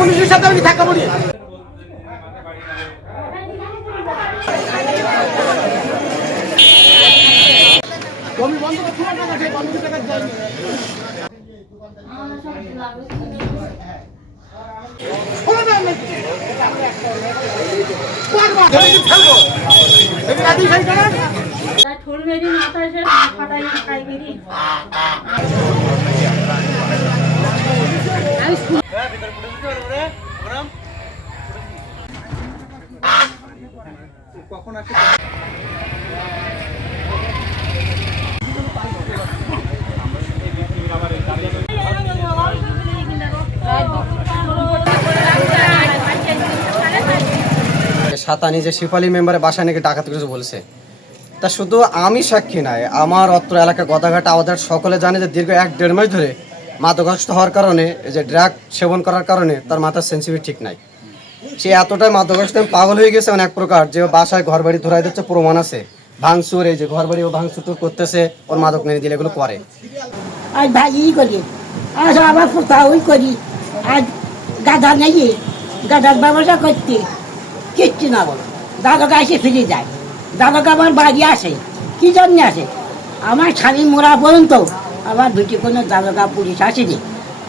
পুলিশের সাথে আমি থাকা বলি বন্ধ ঠোল মেরি মাথায় এসে ফাটাই খাই বেরি কখন আসে সাতানি যে শিফালি মেম্বারের বাসায় নাকি ডাকাত কিছু বলছে তা শুধু আমি সাক্ষী নাই, আমার অত্র এলাকা গদাঘাট আওয়াজ সকলে জানে যে দীর্ঘ 1-1.5 মাস ধরে মাদকাসক্ত হওয়ার কারণে, এই যে ড্রাগ সেবন করার কারণে তার মাথার সেন্সিটিভ ঠিক নাই। সে এতটাই মাদকাসক্ত পাগল হয়ে গেছে এক প্রকার, যে বাসায় ঘর বাড়ি ধরাই দিচ্ছে, প্রমাণ আছে ভাঙচুর, এই যে ঘর বাড়ি ও ভাঙচুর করতেছে, ওর মাদক নিয়ে দিলে এগুলো করে। আজ ভাই করি, আজ আবার ওই করি, আজ গাধা নেই, গাধার ব্যবসা করতে কিচ্ছু না বলো, দাদাকে এসে ফিরে যায়, দাদাকে আমার বাড়ি আসে, কি জন্য আসে? আমার স্বামী মোরা পর্যন্ত আমার ভিটি কোনো দাদকা পুলিশ আসেনি,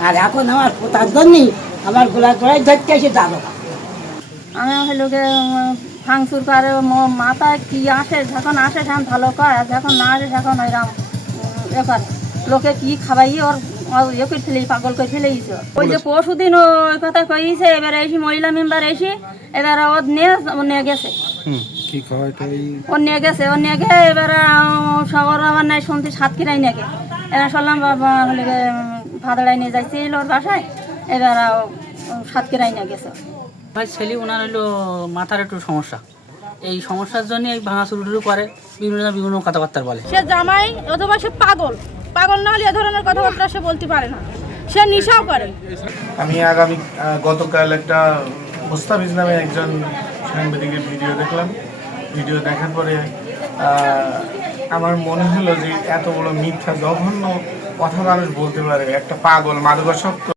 আর এখন আমার পোতার জন্যই আমার গোলা তোড়াই ধরতে এসে দাদকা। আমি হলো ভাঙচুর করে মাথায় কি আসে, যখন আসে তখন ভালো কয়, আর যখন না আসে তখন ওইরাম এ করে, লোকে কি খাবাই ওর ইয়ে করে ফেলে, পাগল করে ফেলেছে। ওই যে পরশুদিন ওই কথা কইছে, এবারে এসে মহিলা মেম্বার এসে এবারে ওর নিয়ে গেছে, ওর নিয়ে গেছে, ওর নিয়ে গিয়ে এবারে সবার আমার নাই শুনতে সাতক্ষীরাই নিয়ে গে, এবার শুনলাম বাবা হলে ভাদড়াই নিয়ে যাইছে ওর বাসায়, এবার সাতক্ষীরাই নিয়ে গেছে। ভাই ছেলে ওনার হলো মাথার একটু সমস্যা, এই সমস্যার জন্য এই ভাঙাচুরু করে, বিভিন্ন কথাবার্তা বলে। সে জামাই অথবা সে পাগল, পাগল না হলে এ ধরনের কথাবার্তা সে বলতে পারে না, সে নেশাও করে। আমি গতকাল একটা মুস্তাফিজ নামে একজন সাংবাদিকের ভিডিও দেখলাম। ভিডিও দেখার পরে আমার মনে হলো যে এত বড় মিথ্যা জঘন্য কথা মানুষ বলতে পারে, একটা পাগল মাদকাসক্ত